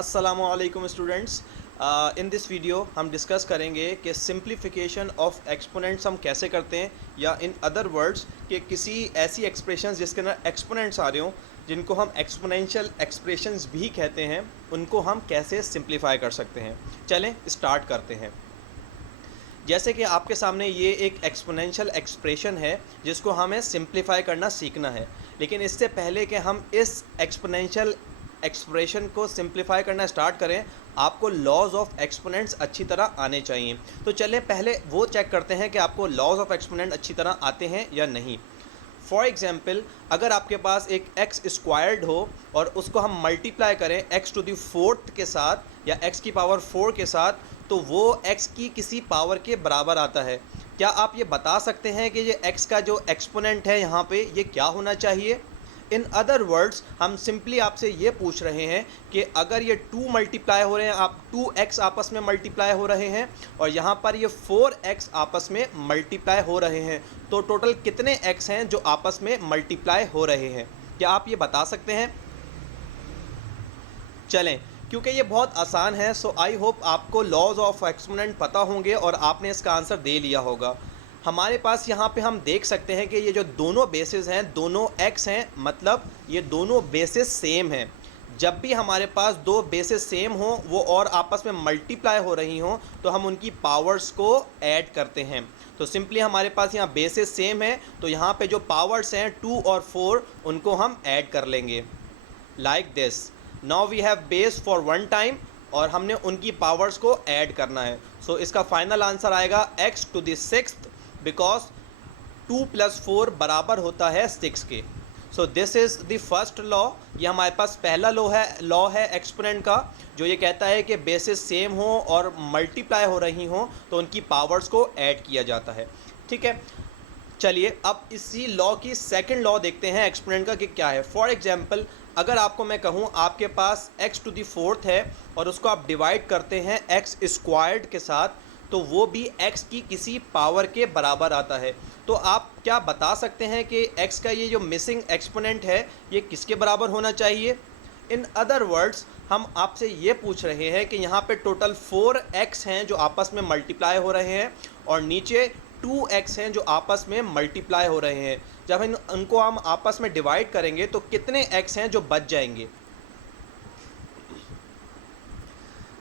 अस्सलामुअलैकुम students. In this video हम discuss करेंगे कि सिंप्लीफिकेशन ऑफ एक्सपोनेंट्स हम कैसे करते हैं, या इन अदर वर्ड्स कि किसी ऐसी एक्सप्रेशंस जिसके अंदर एक्सपोनेंट्स आ रहे हों, जिनको हम एक्सपोनेंशियल एक्सप्रेशंस भी कहते हैं, उनको हम कैसे सिंप्लीफाई कर सकते हैं। चलें स्टार्ट करते हैं। जैसे कि आपके सामने ये एक एक्सपोनेंशियल एक्सप्रेशन है जिसको हमें सिंप्लीफाई करना सीखना है, लेकिन इससे पहले कि हम इस एक्सपोनेंशियल एक्सप्रेशन को सिंप्लीफाई करना स्टार्ट करें, आपको लॉज ऑफ एक्सपोनेंट्स अच्छी तरह आने चाहिए। तो चलें पहले वो चेक करते हैं कि आपको लॉज ऑफ एक्सपोनेंट अच्छी तरह आते हैं या नहीं। फॉर एग्ज़ाम्पल, अगर आपके पास एक एक्स स्क्वायर्ड हो और उसको हम मल्टीप्लाई करें एक्स टू दी फोर्थ के साथ या एक्स की पावर 4 के साथ, तो वो एक्स की किसी पावर के बराबर आता है। क्या आप ये बता सकते हैं कि ये एक्स का जो एक्सपोनेंट है यहाँ पे ये क्या होना चाहिए? इन अदर वर्ड्स हम सिंपली आपसे ये पूछ रहे हैं कि अगर ये 2 मल्टीप्लाई हो रहे हैं, आप 2x आपस में मल्टीप्लाई हो रहे हैं और यहाँ पर ये 4x आपस में मल्टीप्लाई हो रहे हैं, तो टोटल कितने x हैं जो आपस में मल्टीप्लाई हो रहे हैं? क्या आप ये बता सकते हैं? चलें, क्योंकि ये बहुत आसान है, सो आई होप आपको लॉज ऑफ एक्सपोनेंट पता होंगे और आपने इसका आंसर दे लिया होगा। हमारे पास यहाँ पे हम देख सकते हैं कि ये जो दोनों बेसिस हैं, दोनों x हैं, मतलब ये दोनों बेसिस सेम हैं। जब भी हमारे पास दो बेसिस सेम हों वो और आपस में मल्टीप्लाई हो रही हों, तो हम उनकी पावर्स को ऐड करते हैं। तो सिंपली हमारे पास यहाँ बेसिस सेम है, तो यहाँ पे जो पावर्स हैं 2 और 4, उनको हम ऐड कर लेंगे like this. Now we have base for one time और हमने उनकी पावर्स को ऐड करना है। सो इसका फाइनल आंसर आएगा x to the 6th, because 2 + 4 बराबर होता है 6 के। So this is the first law. ये हमारे पास पहला लॉ है एक्सपोनेंट का, जो ये कहता है कि बेसिस सेम हो और मल्टीप्लाई हो रही हों तो उनकी पावर्स को ऐड किया जाता है। ठीक है, चलिए अब इसी लॉ की सेकंड लॉ देखते हैं एक्सपोनेंट का कि क्या है। फॉर एग्जांपल, अगर आपको मैं कहूँ आपके पास x टू दी 4th है और उसको आप डिवाइड करते हैं x स्क्वायर्ड के साथ, तो वो भी x की किसी पावर के बराबर आता है। तो आप क्या बता सकते हैं कि x का ये जो मिसिंग एक्सपोनेंट है ये किसके बराबर होना चाहिए? इन अदर वर्ड्स हम आपसे ये पूछ रहे हैं कि यहाँ पे टोटल 4x हैं जो आपस में मल्टीप्लाई हो रहे हैं और नीचे 2x हैं जो आपस में मल्टीप्लाई हो रहे हैं। जब उनको हम आपस में डिवाइड करेंगे तो कितने x हैं जो बच जाएंगे?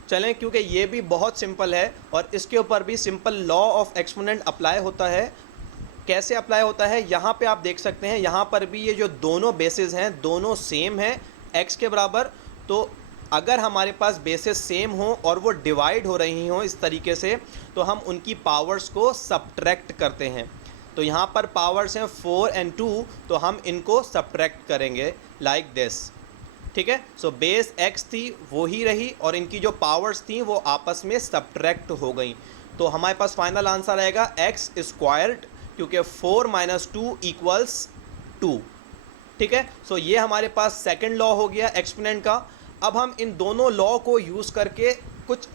चलें, क्योंकि ये भी बहुत सिंपल है और इसके ऊपर भी simple law of exponent apply होता है। कैसे अप्लाई होता है? यहाँ पे आप देख सकते हैं, यहाँ पर भी ये जो दोनों बेसिस हैं दोनों सेम हैं x के बराबर। तो अगर हमारे पास बेसिस सेम हो और वो डिवाइड हो रही हों इस तरीके से, तो हम उनकी पावर्स को सब्ट्रैक्ट करते हैं। तो यहाँ पर पावर्स हैं 4 और 2, तो हम इनको सब्ट्रैक्ट करेंगे लाइक दिस। ठीक है, सो बेस x थी वो ही रही और इनकी जो पावर्स थी वो आपस में सब्ट्रैक्ट हो गई। तो हमारे पास फाइनल आंसर आएगा x स्क्वायर्ड, क्योंकि 4 - 2 = 2। ठीक है, सो ये हमारे पास सेकंड लॉ हो गया एक्सपोनेंट का। अब हम इन दोनों लॉ को यूज़ करके कुछ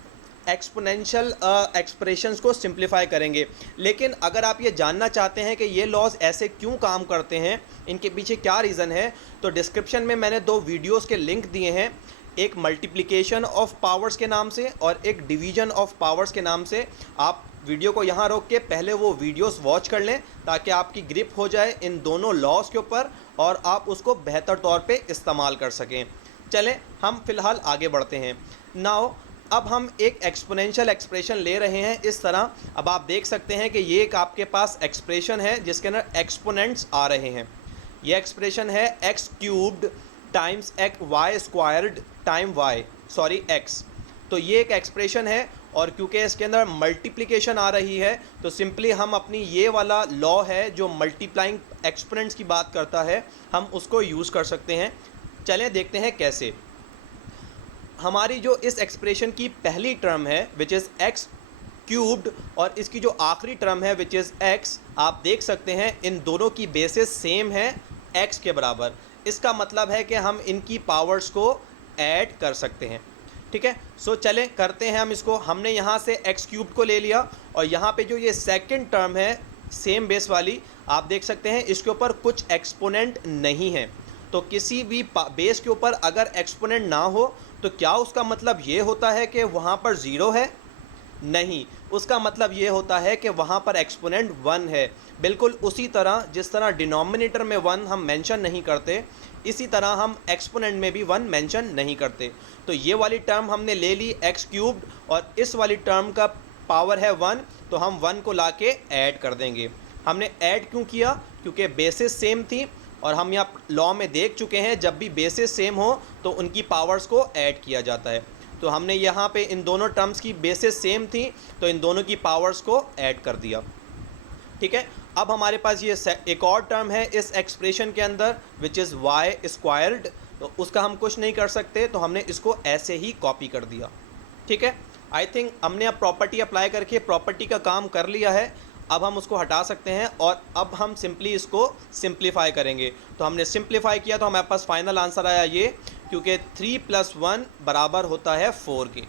एक्सपोनेंशियल एक्सप्रेशंस को सिंप्लीफाई करेंगे। लेकिन अगर आप ये जानना चाहते हैं कि ये लॉज ऐसे क्यों काम करते हैं, इनके पीछे क्या रीज़न है, तो डिस्क्रिप्शन में मैंने 2 वीडियोस के लिंक दिए हैं, एक मल्टीप्लिकेशन ऑफ पावर्स के नाम से और एक डिवीजन ऑफ पावर्स के नाम से। आप वीडियो को यहाँ रोक के पहले वो वीडियोस वॉच कर लें ताकि आपकी ग्रिप हो जाए इन दोनों लॉज के ऊपर और आप उसको बेहतर तौर पे इस्तेमाल कर सकें। चलें हम फ़िलहाल आगे बढ़ते हैं। नाउ अब हम एक एक्सपोनेंशियल एक्सप्रेशन ले रहे हैं इस तरह। अब आप देख सकते हैं कि ये एक आपके पास एक्सप्रेशन है जिसके अंदर एक्सपोनेंट्स आ रहे हैं। ये एक्सप्रेशन है x³ times y squared time x। तो ये एक एक्सप्रेशन है और क्योंकि इसके अंदर मल्टीप्लिकेशन आ रही है, तो सिंपली हम अपनी ये वाला लॉ है जो मल्टीप्लाइंग एक्सपोनेंट्स की बात करता है, हम उसको यूज़ कर सकते हैं। चलें देखते हैं कैसे। हमारी जो इस एक्सप्रेशन की पहली टर्म है विच इज़ x³ और इसकी जो आखिरी टर्म है विच इज़ x, आप देख सकते हैं इन दोनों की बेसिस सेम है x के बराबर। इसका मतलब है कि हम इनकी पावर्स को ऐड कर सकते हैं। ठीक है, सो चलें करते हैं हम इसको। हमने यहाँ से x³ को ले लिया और यहाँ पे जो ये सेकंड टर्म है सेम बेस वाली, आप देख सकते हैं इसके ऊपर कुछ एक्सपोनेंट नहीं है। तो किसी भी बेस के ऊपर अगर एक्सपोनेंट ना हो तो क्या उसका मतलब ये होता है कि वहाँ पर ज़ीरो है? नहीं, उसका मतलब ये होता है कि वहाँ पर एक्सपोनेंट 1 है। बिल्कुल उसी तरह जिस तरह डिनोमिनेटर में 1 हम मेंशन नहीं करते, इसी तरह हम एक्सपोनेंट में भी 1 मेंशन नहीं करते। तो ये वाली टर्म हमने ले ली एक्स क्यूब्ड, और इस वाली टर्म का पावर है 1, तो हम 1 को लाके ऐड कर देंगे। हमने ऐड क्यों किया? क्योंकि बेसिस सेम थी, और हम यहाँ लॉ में देख चुके हैं जब भी बेसिस सेम हो तो उनकी पावर्स को ऐड किया जाता है। तो हमने यहाँ पे इन दोनों टर्म्स की बेसिस सेम थी, तो इन दोनों की पावर्स को ऐड कर दिया। ठीक है, अब हमारे पास ये एक और टर्म है इस एक्सप्रेशन के अंदर विच इज़ वाई स्क्वायर्ड, तो उसका हम कुछ नहीं कर सकते, तो हमने इसको ऐसे ही कॉपी कर दिया। ठीक है, आई थिंक हमने अब प्रॉपर्टी अप्लाई करके प्रॉपर्टी का काम कर लिया है। अब हम उसको हटा सकते हैं और अब हम सिंपली इसको सिंप्लीफाई करेंगे। तो हमने सिंप्लीफाई किया तो हमारे पास फाइनल आंसर आया ये, क्योंकि 3 + 1 बराबर होता है 4 के।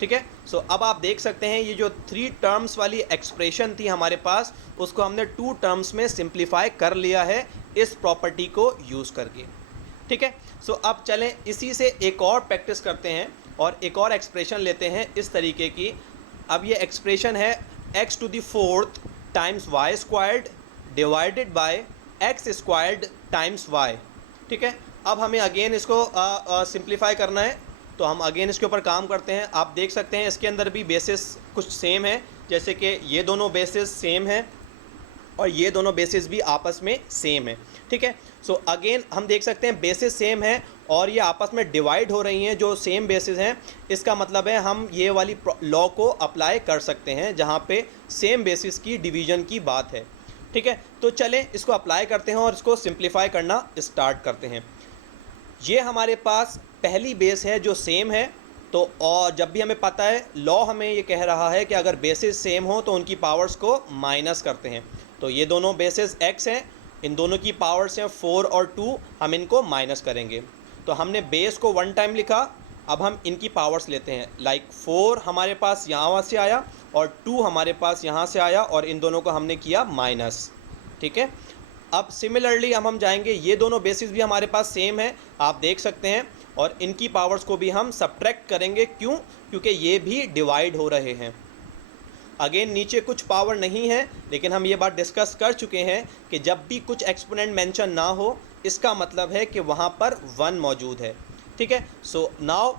ठीक है, सो अब आप देख सकते हैं ये जो 3 टर्म्स वाली एक्सप्रेशन थी हमारे पास, उसको हमने 2 टर्म्स में सिंप्लीफाई कर लिया है इस प्रॉपर्टी को यूज़ करके। ठीक है, सो अब चलें इसी से एक और प्रैक्टिस करते हैं और एक और एक्सप्रेशन लेते हैं इस तरीके की। अब ये एक्सप्रेशन है x⁴ times Y squared divided by X squared times Y. ठीक है, अब हमें अगेन इसको सिंप्लीफाई करना है, तो हम अगेन इसके ऊपर काम करते हैं। आप देख सकते हैं इसके अंदर भी बेसिस कुछ सेम है, जैसे कि ये दोनों बेसिस सेम है और ये दोनों बेसिस भी आपस में सेम है। ठीक है, सो अगेन हम देख सकते हैं बेसिस सेम है और ये आपस में डिवाइड हो रही हैं जो सेम बेसिस हैं। इसका मतलब है हम ये वाली लॉ को अप्लाई कर सकते हैं जहाँ पे सेम बेसिस की डिवीज़न की बात है। ठीक है, तो चलें इसको अप्लाई करते हैं और इसको सिंप्लीफाई करना स्टार्ट करते हैं। ये हमारे पास पहली बेस है जो सेम है, तो और जब भी हमें पता है लॉ हमें ये कह रहा है कि अगर बेसिस सेम हो तो उनकी पावर्स को माइनस करते हैं। तो ये दोनों बेसिस x हैं, इन दोनों की पावर्स हैं 4 और 2, हम इनको माइनस करेंगे। तो हमने बेस को 1 टाइम लिखा, अब हम इनकी पावर्स लेते हैं। लाइक 4 हमारे पास यहाँ से आया और 2 हमारे पास यहाँ से आया और इन दोनों को हमने किया माइनस। ठीक है, अब सिमिलरली हम जाएंगे, ये दोनों बेसिस भी हमारे पास सेम है, आप देख सकते हैं, और इनकी पावर्स को भी हम सब्ट्रैक्ट करेंगे। क्यों? क्योंकि ये भी डिवाइड हो रहे हैं। अगेन नीचे कुछ पावर नहीं है, लेकिन हम ये बात डिस्कस कर चुके हैं कि जब भी कुछ एक्सपोनेंट मेंशन ना हो इसका मतलब है कि वहाँ पर 1 मौजूद है। ठीक है, सो नाउ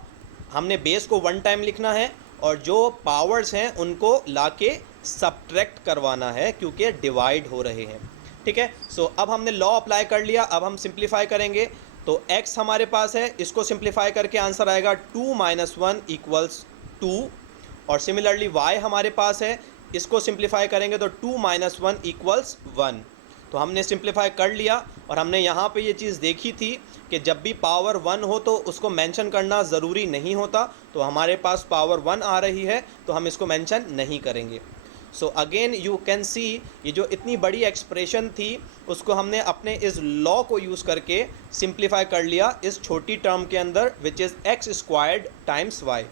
हमने बेस को 1 टाइम लिखना है और जो पावर्स हैं उनको लाके सब्ट्रैक्ट करवाना है क्योंकि डिवाइड हो रहे हैं। ठीक है, सो अब हमने लॉ अप्लाई कर लिया। अब हम सिंप्लीफाई करेंगे, तो x हमारे पास है, इसको सिंप्लीफाई करके आंसर आएगा 2 - 1 = 2, और सिमिलरली y हमारे पास है, इसको सिंप्लीफाई करेंगे तो 2 - 1 = 1। तो हमने सिंप्लीफाई कर लिया और हमने यहाँ पे ये चीज़ देखी थी कि जब भी पावर 1 हो तो उसको मेंशन करना ज़रूरी नहीं होता, तो हमारे पास पावर 1 आ रही है तो हम इसको मेंशन नहीं करेंगे। So again you can see ये जो इतनी बड़ी एक्सप्रेशन थी उसको हमने अपने इस लॉ को यूज़ करके सिंप्लीफाई कर लिया इस छोटी टर्म के अंदर which is x² times y।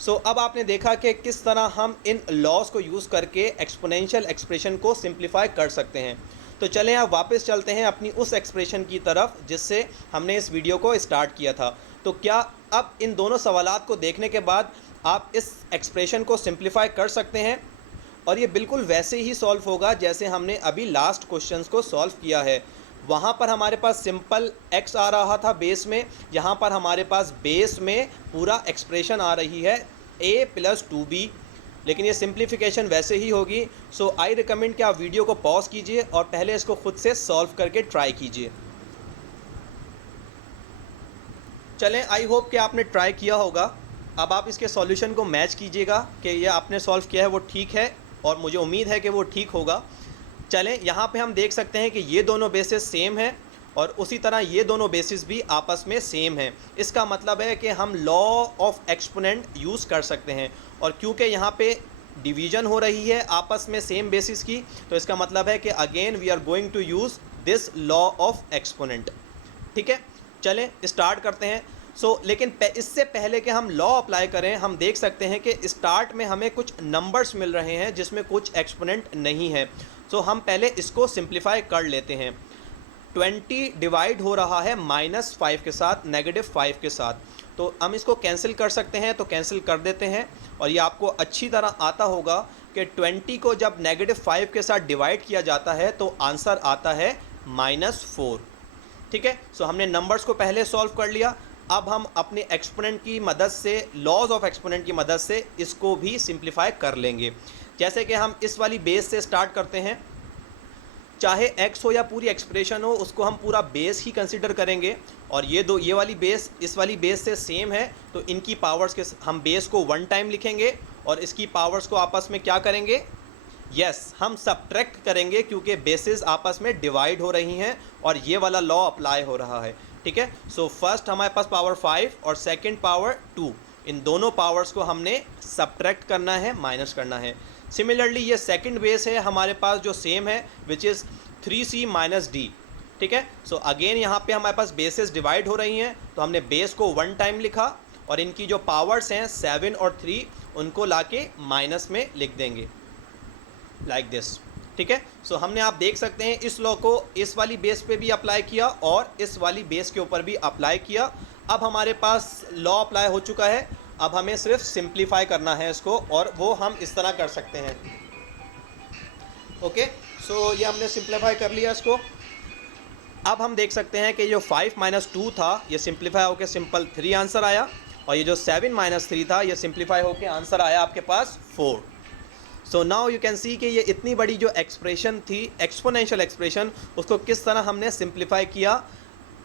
सो अब आपने देखा कि किस तरह हम इन लॉज को यूज़ करके एक्सपोनेंशियल एक्सप्रेशन को सिंप्लीफाई कर सकते हैं। तो चलें अब वापस चलते हैं अपनी उस एक्सप्रेशन की तरफ जिससे हमने इस वीडियो को स्टार्ट किया था। तो क्या अब इन दोनों सवालात को देखने के बाद आप इस एक्सप्रेशन को सिंप्लीफाई कर सकते हैं? और ये बिल्कुल वैसे ही सॉल्व होगा जैसे हमने अभी लास्ट क्वेश्चंस को सॉल्व किया है। वहाँ पर हमारे पास सिंपल x आ रहा था बेस में, यहाँ पर हमारे पास बेस में पूरा एक्सप्रेशन आ रही है a + 2b, लेकिन ये सिंप्लीफिकेशन वैसे ही होगी। सो आई रिकमेंड कि आप वीडियो को पॉज कीजिए और पहले इसको खुद से सॉल्व करके ट्राई कीजिए। चलें, आई होप कि आपने ट्राई किया होगा। अब आप इसके सॉल्यूशन को मैच कीजिएगा कि ये आपने सॉल्व किया है वो ठीक है, और मुझे उम्मीद है कि वो ठीक होगा। चलें, यहाँ पे हम देख सकते हैं कि ये दोनों बेसिस सेम हैं और उसी तरह ये दोनों बेसिस भी आपस में सेम हैं। इसका मतलब है कि हम लॉ ऑफ एक्सपोनेंट यूज़ कर सकते हैं, और क्योंकि यहाँ पे डिवीज़न हो रही है आपस में सेम बेसिस की, तो इसका मतलब है कि again we are going to use this law of exponent. ठीक है, चलें स्टार्ट करते हैं। लेकिन इससे पहले कि हम लॉ अप्लाई करें, हम देख सकते हैं कि स्टार्ट में हमें कुछ नंबर्स मिल रहे हैं जिसमें कुछ एक्सपोनेंट नहीं है। हम पहले इसको सिंप्लीफाई कर लेते हैं। 20 डिवाइड हो रहा है -5 के साथ, -5 के साथ, तो हम इसको कैंसिल कर सकते हैं, तो कैंसिल कर देते हैं। और ये आपको अच्छी तरह आता होगा कि 20 को जब -5 के साथ डिवाइड किया जाता है तो आंसर आता है -4। ठीक है, सो हमने नंबर्स को पहले सॉल्व कर लिया। अब हम अपने एक्सपोनेंट की मदद से, लॉज ऑफ एक्सपोनेंट की मदद से इसको भी सिंप्लीफाई कर लेंगे। जैसे कि हम इस वाली बेस से स्टार्ट करते हैं, चाहे x हो या पूरी एक्सप्रेशन हो, उसको हम पूरा बेस ही कंसिडर करेंगे। और ये वाली बेस इस वाली बेस से सेम है, तो इनकी पावर्स के हम बेस को 1 टाइम लिखेंगे और इसकी पावर्स को आपस में क्या करेंगे, हम सबट्रैक्ट करेंगे, क्योंकि बेसिस आपस में डिवाइड हो रही हैं और ये वाला लॉ अप्लाई हो रहा है। ठीक है, सो फर्स्ट हमारे पास पावर 5 और सेकंड पावर 2, इन दोनों पावर्स को हमने सबट्रैक्ट करना है, माइनस करना है। सिमिलरली ये सेकंड बेस है हमारे पास जो सेम है, which is 3c minus D. ठीक है, सो अगेन यहाँ पे हमारे पास बेसेस डिवाइड हो रही हैं, तो हमने बेस को 1 टाइम लिखा और इनकी जो पावर्स हैं 7 और 3, उनको लाके माइनस में लिख देंगे, लाइक दिस। ठीक है, सो हमने, आप देख सकते हैं, इस लॉ को इस वाली बेस पे भी अप्लाई किया और इस वाली बेस के ऊपर भी अप्लाई किया। अब हमारे पास लॉ अप्लाई हो चुका है, अब हमें सिर्फ सिंप्लीफाई करना है इसको, और वो हम इस तरह कर सकते हैं। ओके, सो ये हमने सिंप्लीफाई कर लिया इसको। अब हम देख सकते हैं कि जो 5 - 2 था, ये सिंप्लीफाई होकर सिंपल 3 आंसर आया, और ये जो 7 - 3 था, ये सिंप्लीफाई होकर आंसर आया आपके पास 4। So now you can see कि ये इतनी बड़ी जो एक्सप्रेशन थी, एक्सपोनेंशियल एक्सप्रेशन, उसको किस तरह हमने सिंप्लीफाई किया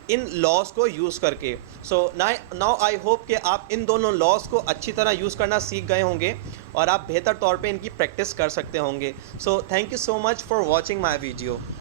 इन लॉस को यूज़ करके। सो नाउ आई होप कि आप इन दोनों लॉस को अच्छी तरह यूज़ करना सीख गए होंगे और आप बेहतर तौर पे इनकी प्रैक्टिस कर सकते होंगे। So thank you so much for watching my video.